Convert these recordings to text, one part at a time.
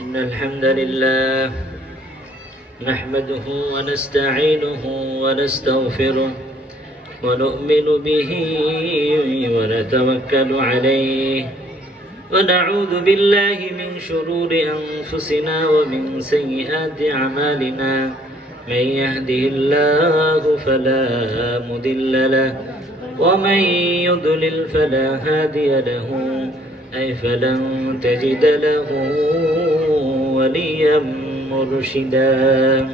إن الحمد لله نحمده ونستعينه ونستغفره ونؤمن به ونتوكل عليه ونعوذ بالله من شرور أنفسنا ومن سيئات أعمالنا من يهده الله فلا مضل له ومن يضلل فلا هادي له أي فلن تجد له وليا مرشدا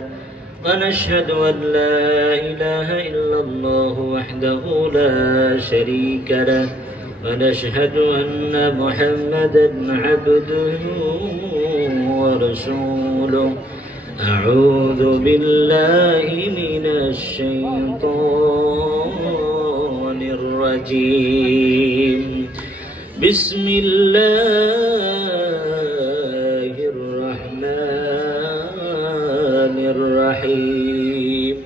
ونشهد أن لا إله إلا الله وحده لا شريك له ونشهد أن محمدا عبده ورسوله أعوذ بالله من الشيطان الرجيم بسم الله الرحمن الرحيم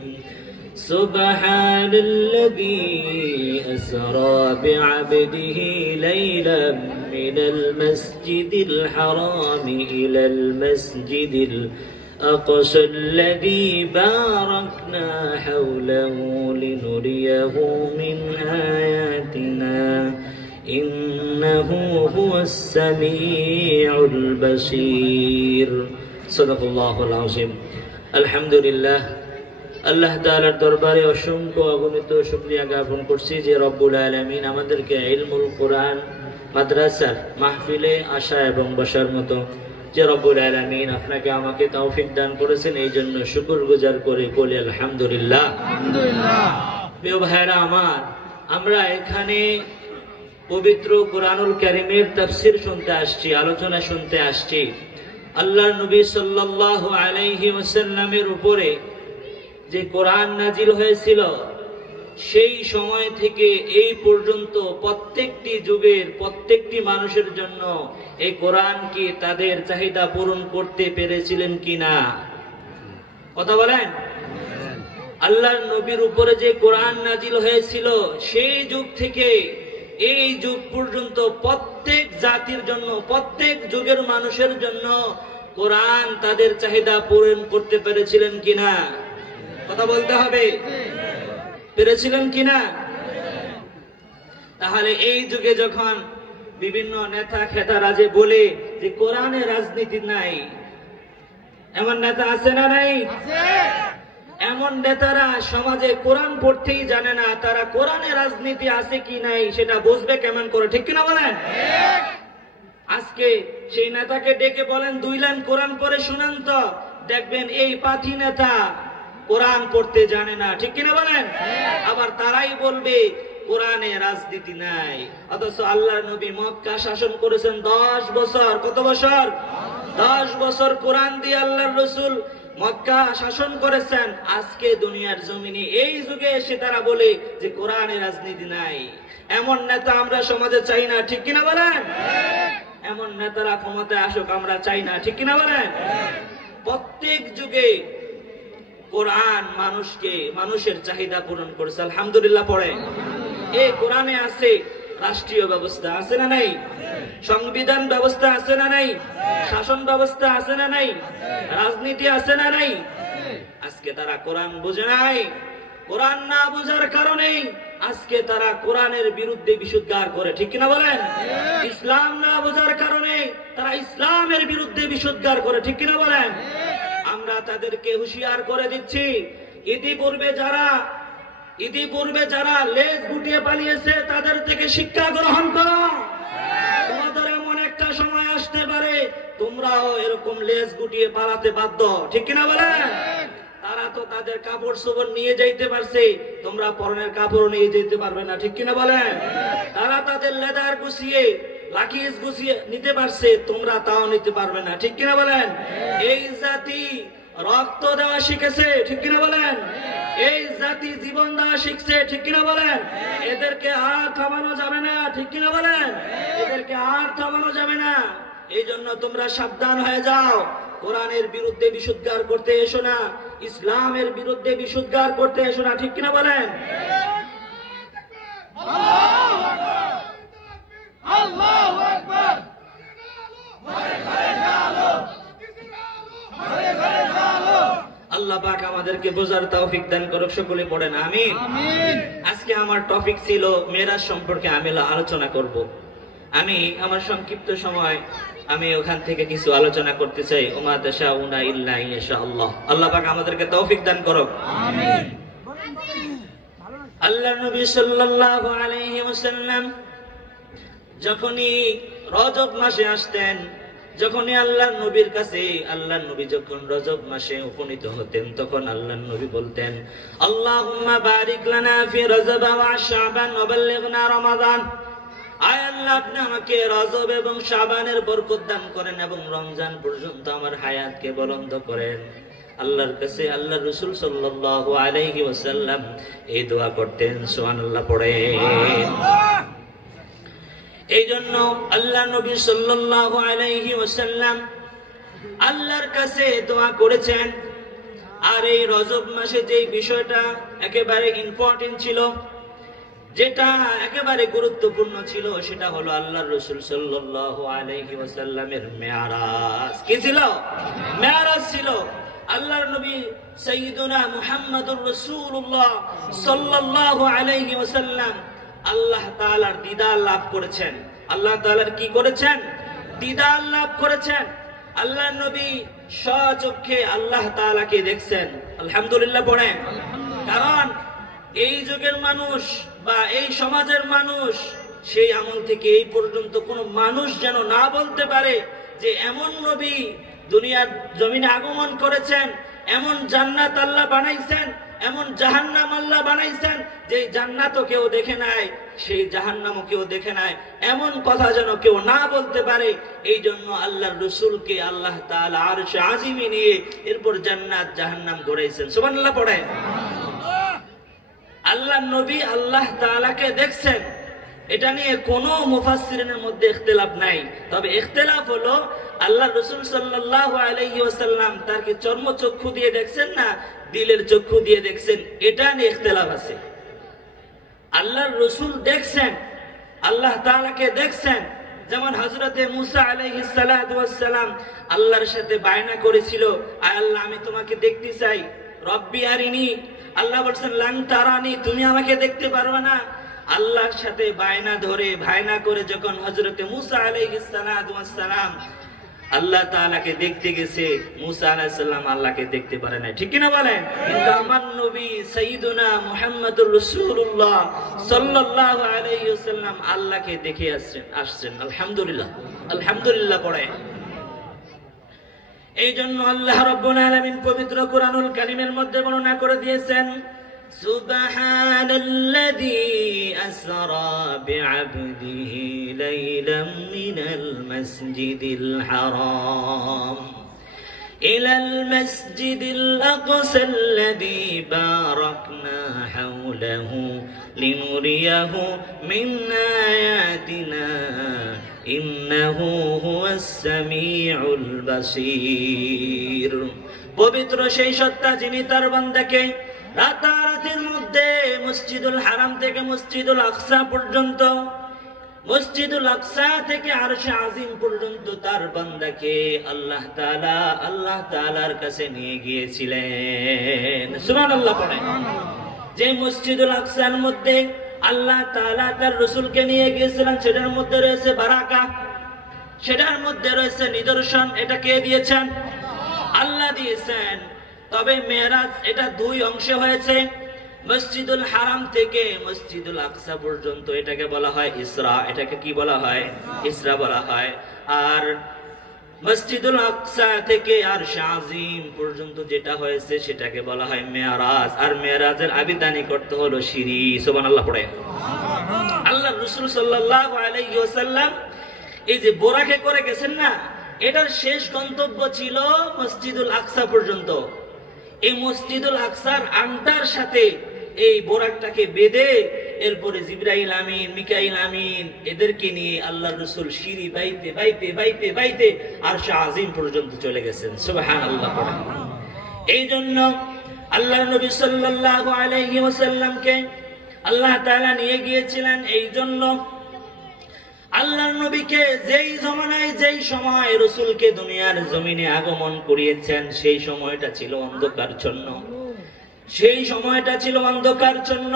سبحان الذي أسرى بعبده ليلا من المسجد الحرام إلى المسجد الأقصى الذي باركنا حوله لنريه من آياتنا إنه هو السميع البصير صدق الله العظيم الحمد لله আল্লাহ তাআলার দরবারে অসংখ্য অগণিত শুকরিয়া জ্ঞাপন করছি যে রব্বুল আলামিন আমাদেরকে ইলমুল কোরআন মাদ্রাসার মাহফিলে আসা এবং বসার মতো যে রব্বুল আলামিন আপনাকে আমাকে তৌফিক দান করেছেন এই জন্য শুকরগুজার করে বলি আলহামদুলিল্লাহ। আলহামদুলিল্লাহ। প্রিয় ভাইরা আমার, আমরা এখানে পবিত্র কোরআনুল কারীমের তাফসীর শুনতে আসছি, আলোচনা শুনতে আসছি। আল্লাহর নবী সাল্লাল্লাহু আলাইহি ওয়াসাল্লামের উপরে যে কোরআন নাজিল হয়েছিল সেই সময় থেকে এই পর্যন্ত প্রত্যেকটি যুগের প্রত্যেকটি মানুষের জন্য এই কোরআন কি তাদের চাহিদা পূরণ করতে পেরেছিলেন কিনা? কথা বলেন। আল্লাহর নবীর উপরে যে কোরআন নাজিল হয়েছিল সেই যুগ থেকে এই যুগ পর্যন্ত প্রত্যেক জাতির জন্য প্রত্যেক যুগের মানুষের জন্য কোরআন তাদের চাহিদা পূরণ করতে পেরেছিলেন কিনা? কথা বলতে হবে, পেরেছিলেন কিনা? তাহলে এই যুগে যখন বিভিন্ন নেতা খেতারা যে বলে যে কোরআনে রাজনীতি নাই, এমন নেতা আছে না নাই? এমন নেতারা সমাজে কোরআন পড়তেই জানে না, তারা কোরআনে রাজনীতি আছে কি নাই সেটা বুঝবে কেমন করে? ঠিক কিনা বলেন? আজকে সেই নেতাকে ডেকে বলেন 2 লাইন কোরআন পড়ে শুনান তো, দেখবেন এই পাথি নেতা কোরআন পড়তে জানে না। ঠিক কিনা বলেন? আবার তারাই বলবে কোরআনে রাজনীতি নাই। অথচ আল্লাহর নবী মক্কা শাসন করেছেন 10 বছর। কত বছর? 10 বছর কোরআন দিয়ে আল্লাহর রাসূল মক্কা শাসন করেছেন। আজকে দুনিয়ার জমিনে এই যুগে এসে তারা বলে যে কোরআনে রাজনীতি নাই। এমন নেতা আমরা সমাজে চাই না। ঠিক কিনা বলেন? এমন নেতারা ক্ষমতায় আসুক আমরা চাই না। ঠিক কিনা বলেন? প্রত্যেক যুগে কোরআন মানুষের চাহিদা পূরণ করেছে। আলহামদুলিল্লাহ পড়ে। এই কোরআনে আছে রাষ্ট্রীয় ব্যবস্থা, আছে না নাই? সংবিধান ব্যবস্থা আছে না নাই? শাসন ব্যবস্থা আছে না নাই? রাজনীতি আছে না নাই? আজকে তারা কোরআন বুঝে নাই। কোরআন না বোঝার কারণে আজকে তারা কোরআনের বিরুদ্ধে বিশুদ্ধার করে। ঠিক কিনা বলেন? ইসলাম না বোঝার কারণে তারা ইসলামের বিরুদ্ধে বিশুদ্ধার করে। ঠিক কিনা বলেন? আমরা তাদেরকে হুঁশিয়ার করে দিচ্ছি, ইতিপূর্বে যারা লেজ গুটিয়ে পালিয়েছে তাদের থেকে শিক্ষা গ্রহণ করো। তোমাদের এমন একটা সময় আসতে পারে তোমরাও এরকম লেজ গুটিয়ে পালাতে বাধ্য। ঠিক কিনা বলেন? তারা তো তাদের কাপড় চোপড় নিয়ে যাইতে পারছে, তোমরা পরনের কাপড়ও নিয়ে যেতে পারবে না। ঠিক কিনা বলেন? তারা তাদের লেদার গুছিয়ে লাকিজ গুছিয়ে নিতে পারছে, তোমরা তাও নিতে পারবে না। ঠিক কিনা বলেন? এই জাতি রক্ত দেওয়া শিখেছে। ঠিক কিনা বলেন? এই জাতি জীবন দেওয়া শিখছে। ঠিক কিনা বলেন? এদেরকে আর থামানো যাবে না। ঠিক কিনা বলেন? এদেরকে আর থামানো যাবে না। এই জন্য তোমরা সাবধান হয়ে যাও। কোরআনের বিরুদ্ধে বিশুদ্ধার করতে এসো না, ইসলামের বিরুদ্ধে বিশুদ্ধার করতে এসো না। ঠিক কিনা বলেন? আল্লাহু আকবার। পাক আমাদেরকে বোঝার তৌফিক দান করুক, সকলে পড়েন আমিন। আজকে আমার টপিক ছিল মেরাজ সম্পর্কে আমি আলোচনা করব। আমি আমার সংক্ষিপ্ত সময় আমি ওখান থেকে কিছু আলোচনা করতে চাই। ওমা তাশাউনা ইল্লা ইনশাআল্লাহ। আল্লাহ পাক আমাদেরকে তৌফিক দান করুক, আমিন। আল্লাহর নবী সাল্লাল্লাহু আলাইহি ওয়াসাল্লাম যখনই রজব মাসে আসতেন, যখনই আল্লাহর নবীর কাছে আল্লাহর নবী যখন রজব মাসে উপনীত হতেন, তখন আল্লাহর নবী বলতেন, আল্লাহুম্মা বারিক লানা ফি রজব ওয়া শাবান ওয়া বাল্লিগনা রমাদান। আয় আল্লাহ, আপনি আমাকে রজব এবং শাবানের বরকত দান করেন এবং রমজান পর্যন্ত আমার হায়াতকে বুলন্দ করেন। আল্লাহর কাছে আল্লাহর রাসূল সাল্লাল্লাহু আলাইহি ওয়াসাল্লাম এই দোয়া করতেন। সুবহানাল্লাহ পড়েন। এই জন্য আল্লাহ নবী সাল্লাল্লাহু আলাইহি ওয়াসাল্লাম আল্লাহর কাছে দোয়া করেছেন। আর এই রজব মাসে যে বিষয়টা একেবারে ইম্পর্টেন্ট ছিল, যেটা একেবারে গুরুত্বপূর্ণ ছিল, সেটা হলো আল্লাহর রাসূল সাল্লাল্লাহু আলাইহি ওয়াসাল্লামের মেরাজ। কি ছিল? মেরাজ ছিল। আল্লাহর নবী সাইয়্যিদুনা মুহাম্মদুর রাসূলুল্লাহ সাল্লাল্লাহু আলাইহি ওয়াসাল্লাম আল্লাহ তাআলার দিদার লাভ করেছেন। আল্লাহ তাআলার কি করেছেন? দিদার লাভ করেছেন। আল্লাহর নবী স্বচক্ষে আল্লাহ তাআলাকে দেখছেন। আলহামদুলিল্লাহ পড়েন। কারণ এই যুগের মানুষ বা এই সমাজের মানুষ সেই আমল থেকে এই পর্যন্ত কোনো মানুষ যেন না বলতে পারে যে এমন নবী দুনিয়ার জমিনে আগমন করেছেন, এমন জান্নাত আল্লাহ বানাইছেন, এমন জাহান্নাম আল্লাহ বানাইছেন যে জান্নাতও কেউ দেখে নাই, সেই জাহান্নামও কেউ দেখে নাই, এমন কথা যেন কেউ না বলতে পারে। এই জন্য আল্লাহর রাসূলকে আল্লাহ তাআলা আরশে আজিমে নিয়ে এরপর জান্নাত জাহান্নাম গড়াইছেন। সুবহানাল্লাহ পড়েন। আল্লাহর নবী আল্লাহ তাআলাকে দেখছেন, এটা নিয়ে কোনো মুফাসসিরিনের মধ্যে ইখতিলাফ নাই। তবে ইখতিলাফ হলো আল্লাহর রাসূল সাল্লাল্লাহু আলাইহি ওয়াসাল্লাম তার কি চর্মচক্ষু দিয়ে দেখছেন না দিলের চক্ষু দিয়ে দেখছেন, এটা নিয়ে ইখতিলাফ আছে। আল্লাহর রাসূল দেখছেন, আল্লাহ তাআলাকে দেখছেন। যেমন হযরতে মূসা আলাইহিস সালাতু ওয়াস সালাম আল্লাহর সাথে বায়না করেছিল, আয় আল্লাহ, আমি তোমাকে দেখতে চাই। রব্বি আরিনি। আল্লাহ বলেন লান তারানি, তুমি আমাকে দেখতে পারবে না। আল্লাহর সাথে বায়না ধরে ভায়না করে যখন হযরতে মূসা আলাইহিস সালাতু ওয়াস সালাম আল্লাহ তাআলাকে দেখতে গেছে, মূসা আলাইহিস সালাম আল্লাহকে দেখতে পারে না। ঠিক কি না বলেন? কিন্তু আমার নবী সাইয়্যিদুনা মুহাম্মদুর রাসূলুল্লাহ সাল্লাল্লাহু আলাইহি ওয়াসাল্লাম আল্লাহকে দেখে আসছেন। আলহামদুলিল্লাহ। আলহামদুলিল্লাহ পড়ে। এই জন্য আল্লাহ রাব্বুল আলামিন পবিত্র কুরআনুল কারীমের মধ্যে বর্ণনা করে দিয়েছেন, সুবহানাল্লাযী আসরা বিআবদিহি লাইলাম মিনাল মাসজিদিল হারাম ইলাল মাসজিদিল আকসাল্লাযী বারাকনা হাওলাহু লিনুরিয়াহু মিন আয়াতিনা ইন্নাহু হুয়াস সামিউল বাসীর। পবিত্র সেই সত্তা যিনি তার বান্দাকে রাতারাতির মধ্যে মসজিদুল হারাম থেকে মসজিদুল আকসা পর্যন্ত, মসজিদুল আকসা থেকে আরশে আজিম পর্যন্ত তার বান্দাকে আল্লাহ তাআলার কাছে নিয়ে গিয়েছিলেন। সুবহানাল্লাহ পড়েন। যে মসজিদুল আকসার মধ্যে আল্লাহ তাআলা তার রাসূলকে নিয়ে গিয়েছিলেন, সেটার মধ্যে রয়েছে বারাকা, সেটার মধ্যে রয়েছে নিদর্শন। এটা কে দিয়েছেন? আল্লাহ দিয়েছেন। তবে মেরাজ এটা দুই অংশে হয়েছে। মসজিদুল হারাম থেকে মসজিদুল আকসা পর্যন্ত এটাকে বলা হয় ইসরা। এটাকে কি বলা হয়? ইসরা বলা হয়। আর মসজিদুল আকসা থেকে আরশে আজিম পর্যন্ত যেটা হয়েছে সেটাকে বলা হয় মেরাজ। আর মেরাজের আবিধানিক অর্থ হলো সিঁড়ি। সুবহানাল্লাহ পড়ে। আল্লাহর রাসূল সাল্লাল্লাহু আলাইহি ওয়াসাল্লাম এই যে বোরাকে করে গেছেন না, এটার শেষ গন্তব্য ছিল মসজিদুল আকসা পর্যন্ত। এই মসজিদুল আকসার আংটার সাথে এই বোরাকটাকে বেঁধে এরপরে জিবরাইল আমিন, মিকাইল আমিন এদেরকে নিয়ে আল্লাহর রাসূল সিঁড়ি বাইতে বাইতে বাইতে বাইতে আরশে আজিম পর্যন্ত চলে গেছেন। সুবহানাল্লাহ। এই জন্য আল্লাহর নবী সাল্লাল্লাহু আলাইহি ওয়াসাল্লামকে আল্লাহ তাআলা নিয়ে গিয়েছিলেন। এই জন্য আল্লাহর নবীকে যেই জমানায় যেই সময় রাসূলকে দুনিয়ার জমিনে আগমন করিয়েছেন সেই সময়টা ছিল অন্ধকারচ্ছন্ন, সেই সময়টা ছিল অন্ধকারচ্ছন্ন,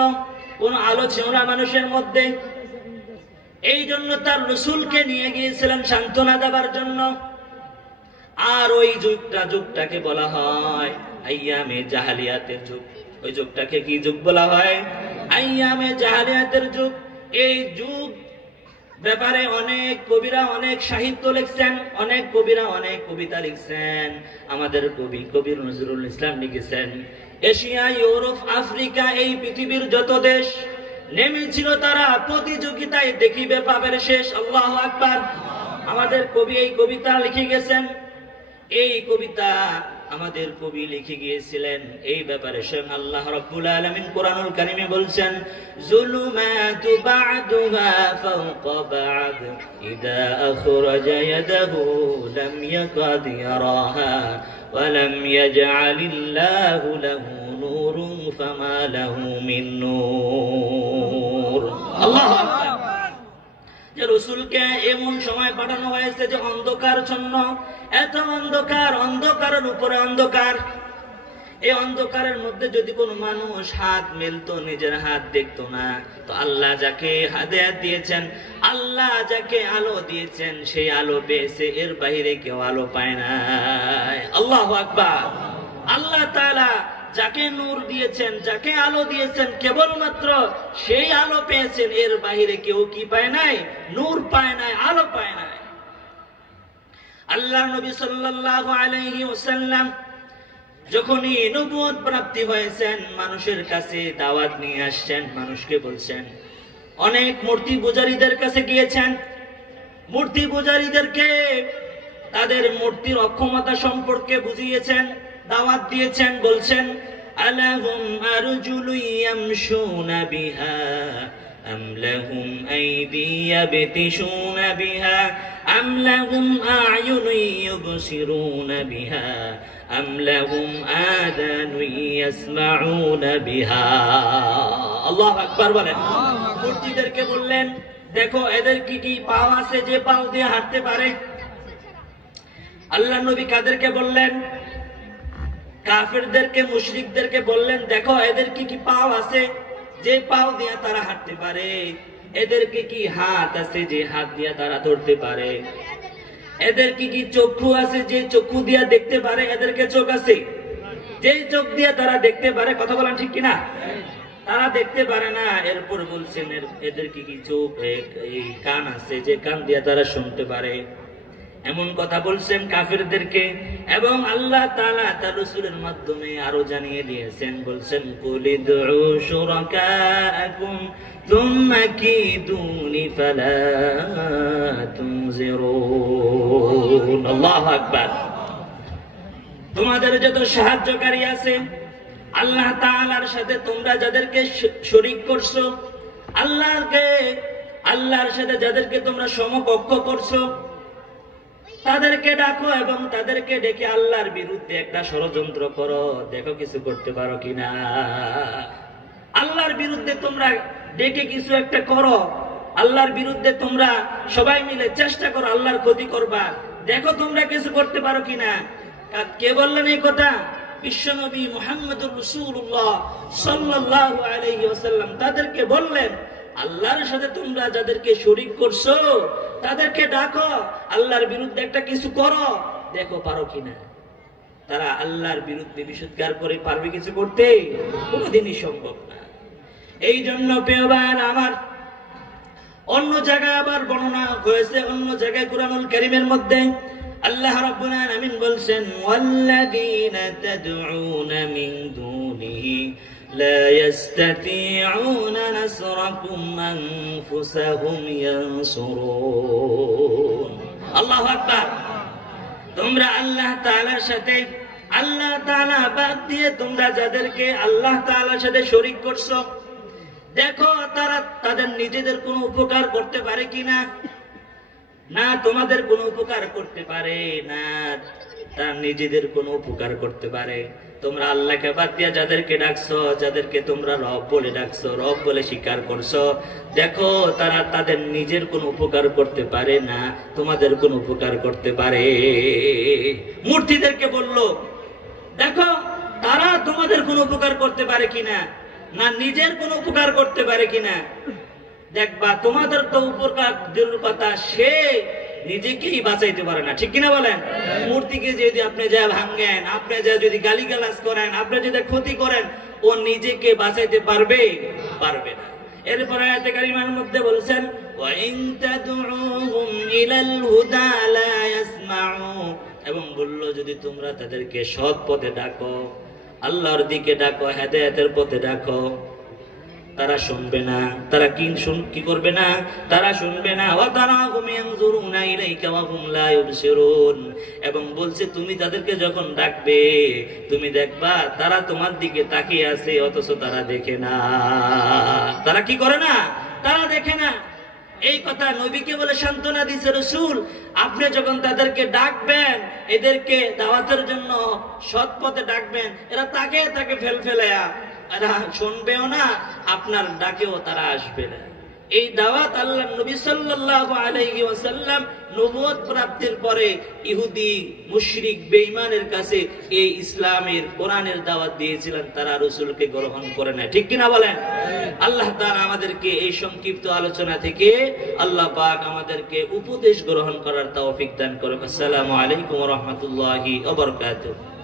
কোনো আলো ছিল না মানুষের মধ্যে। এই জন্য তার রাসূলকে নিয়ে গিয়েছিলেন সান্ত্বনা দেবার জন্য। আর ওই যুগটাকে বলা হয় আইয়ামে জাহালিয়াতের যুগ। ওই যুগটাকে কি যুগ বলা হয়? আইয়ামে জাহালিয়াতের যুগ। এই যুগ ব্যাপারে অনেক কবিরা অনেক সাহিত্য লিখছেন, অনেক কবিরা অনেক কবিতা লিখছেন। আমাদের কবি নজরুল ইসলাম লিখেছেন, এশিয়া, ইউরোপ, আফ্রিকা, এই পৃথিবীর যত দেশ নেমেছিল তারা প্রতিযোগিতায় দেখিবে পাবের শেষ। আল্লাহু আকবার। আমাদের কবি এই কবিতা লিখে গেছেন। এই কবিতা আমাদের কবি লিখে গিয়েছিলেন। এই ব্যাপারে স্বয়ং আল্লাহ রাব্বুল আলামিন কোরআনুল কারীমে বলছেন, যুলুমাতু বা'দুহা ফাওকা বা'দ ইযা আখরাজা ইয়াদাহু লাম ইয়াকাদ ইয়ারাহা ওয়া লাম ইয়াজআলিল্লাহু লাহু নূরুন ফামা লাহু মিন নূর। আল্লাহু আকবার। যে রাসূলকে এমন সময় পাঠানো হয়েছে যে অন্ধকারচ্ছন্ন, এত অন্ধকার, অন্ধকারের উপরে অন্ধকার। এই অন্ধকারের মধ্যে যদি কোনো মানুষ হাত মেলতো, নিজের হাত দেখতো না, তো আল্লাহ যাকে হাদায়াত দিয়েছেন, আল্লাহ যাকে আলো দিয়েছেন, সেই আলো পেয়েছে, এর বাইরে কেউ আলো পায় না। আল্লাহু আকবার। আল্লাহ তাআলা যাকে নূর দিয়েছেন, যাকে আলো দিয়েছেন, কেবলমাত্র সেই আলো পেয়েছেন, এর বাইরে কেউ কি পায় নাই? নূর পায় নাই, আলো পায় নাই। আল্লাহর নবী সাল্লাল্লাহু আলাইহি ওয়াসাল্লাম যখনই নবুয়ত প্রাপ্তি হয়েছেন, মানুষের কাছে দাওয়াত নিয়ে আসছেন, মানুষকে বলছেন। অনেক মূর্তি পূজারীদের কাছে গিয়েছেন, মূর্তি পূজারীদেরকে তাদের মূর্তির অক্ষমতা সম্পর্কে বুঝিয়েছেন, দাওয়াত দিয়েছেন। বলছেন, আলাহুম আরজুলু ইয়ামশুনা বিহা আম লাহুম আইদি ইয়াবতিশুনা বিহা আম লাহুম আ'য়ুনু ইউবসিরুনা বিহা আম লাহুম আযানু ইয়াসমাউনা বিহা। আল্লাহু আকবার বলেন। মূর্তিদেরকে বললেন, দেখো এদের কি কি পাও আছে যে পাও দিয়ে হাঁটতে পারে? আল্লাহর নবী কাদেরকে বললেন? কাফেরদেরকে, মুশরিকদেরকে বললেন, দেখো এদের কি কি পাও আছে যে পাও দিয়ে তারা হাঁটতে পারে? এদেরকে কি হাত আছে যে হাত দিয়ে তারা ধরতে পারে? এদের কি কি চক্ষু আছে যে চক্ষু দিয়ে দেখতে পারে? এদেরকে চোখ আছে যে চোখ দিয়ে তারা দেখতে পারে। কথা বলেন ঠিক কিনা? তারা দেখতে পারে না। এরপর বলছেন, এদের কি কি চোখ, এই কান আছে যে কান দিয়ে তারা শুনতে পারে। এমন কথা বলছেন কাফেরদেরকে। এবং আল্লাহ তাআলা তার রাসূলের মাধ্যমে আরো জানিয়ে দিয়েছেন, বলছেন, কুলিদউ শুরাকাকুম থুম্মা কিদুনি ফালা তুনজিরুন। আল্লাহু আকবার। তোমাদের যত সাহায্যকারী আছে আল্লাহ তাআলার সাথে, তোমরা যাদেরকে শরীক করছো, আল্লাহর সাথে যাদেরকে তোমরা সমকক্ষ করছো, তাদেরকে ডাকো এবং তাদেরকে ডেকে আল্লাহর বিরুদ্ধে একটা ষড়যন্ত্র করো, দেখো কিছু করতে পারো কিনা। আল্লাহর বিরুদ্ধে তোমরা ডেকে কিছু একটা করো, আল্লাহর বিরুদ্ধে তোমরা সবাই মিলে চেষ্টা করো, আল্লাহর ক্ষতি করবা, দেখো তোমরা কিছু করতে পারো কিনা। কে বললেন এই কথা? বিশ্বনবী মুহাম্মদুর রাসূলুল্লাহ সাল্লাল্লাহু আলাইহি ওয়াসাল্লাম তাদেরকে বললেন, আল্লাহর সাথে তোমরা যাদেরকে শরীক করছো তাদেরকে ডাকো, আল্লাহর বিরুদ্ধে একটা কিছু করো, দেখো পারো কিনা। তারা আল্লাহর বিরুদ্ধে বিষোদ্গার করে পারবে কিছু করতে? কোনোদিনই সম্ভব না। এই জন্য প্রিয় ভাই আমার, অন্য জায়গায় আবার বর্ণনা হয়েছে, অন্য জায়গায় কুরআনুল কারীমের মধ্যে আল্লাহ রাব্বুল আলামিন বলছেন, ওয়াল্লাযীনা তাদউনা মিন দুনিহি لا يستطيعون نصركم أنفسهم ينصرون। الله أكبر। তোমরা আল্লাহ তাআলার সাথে, আল্লাহ তাআলা বাদ দিয়ে তোমরা যাদেরকে আল্লাহ তাআলার সাথে শরীক করছো, দেখো তারা তাদের নিজেদের কোনো উপকার করতে পারে কিনা। না তোমাদের কোনো উপকার করতে পারে, না তারা নিজেদের কোনো উপকার করতে পারে। তোমরা আল্লাহকে বাদ দিয়া যাদেরকে ডাকছো, যাদেরকে তোমরা রব বলে ডাকছো, রব বলে স্বীকার করছো, দেখো তারা তাদের নিজের কোনো উপকার করতে পারে না, তোমাদের কোনো উপকার করতে পারে। মূর্তিদেরকে বললো দেখো তারা তোমাদের কোনো উপকার করতে পারে কিনা, না নিজের কোনো উপকার করতে পারে কিনা। দেখবা তোমাদের তো উপকার দূরের কথা, সে নিজেকেই বাঁচাইতে পারে না, ঠিক কিনা বলেন? মূর্তিকে যদি আপনি যা ভাঙেন, আপনি যা যদি গালিগালাজ করেন, আপনি যদি ক্ষতি করেন, ও নিজেকে বাঁচাইতে পারবে? পারবে না। এরপর আয়াতে কারিমার মধ্যে বলছেন ওয়া ইন তাদউহুম ইলাল হুদা লা ইয়াসমাউ, এবং বলল যদি তোমরা তাদেরকে সৎ পথে ডাকো, আল্লাহর দিকে ডাকো, হেদায়েতের পথে ডাকো, তারা শুনবে না। তারা কি করবে না? তারা শুনবে না। ওয়া তারাহুম ইয়ানজুরুনা ইলাইকা ওয়া হুম লা ইউবসিরুন, এবং বলছে তুমি তাদেরকে যখন ডাকবে তুমি দেখবা তারা তোমার দিকে তাকিয়ে আছে, অথচ তারা দেখে না। তারা কি করে না? তারা দেখে না। এই কথা নবীকে বলে সান্ত্বনা দিয়েছে রাসূল, আপনি যখন তাদেরকে ডাকবেন, এদেরকে দাওয়াতের জন্য সৎ পথে ডাকবেন, এরা তাকে ফেলফেলায়া এরা শুনবেও না, আপনার ডাকেও তারা আসবে না। এই দাওয়াত আল্লাহর নবী সাল্লাল্লাহু আলাইহি ওয়াসাল্লাম নবুয়ত প্রাপ্তির পরে ইহুদি মুশরিক বেঈমানের কাছে এই ইসলামের কোরআনের দাওয়াত দিয়েছিলেন, তারা রাসূলকে গ্রহণ করে না, ঠিক কিনা বলেন? আল্লাহ তাআলা আমাদেরকে এই সংক্ষিপ্ত আলোচনা থেকে আল্লাহ পাক আমাদেরকে উপদেশ গ্রহণ করার তৌফিক দান করুন। আসসালামু আলাইকুম ওয়া রাহমাতুল্লাহি ওয়া বারাকাতুহু।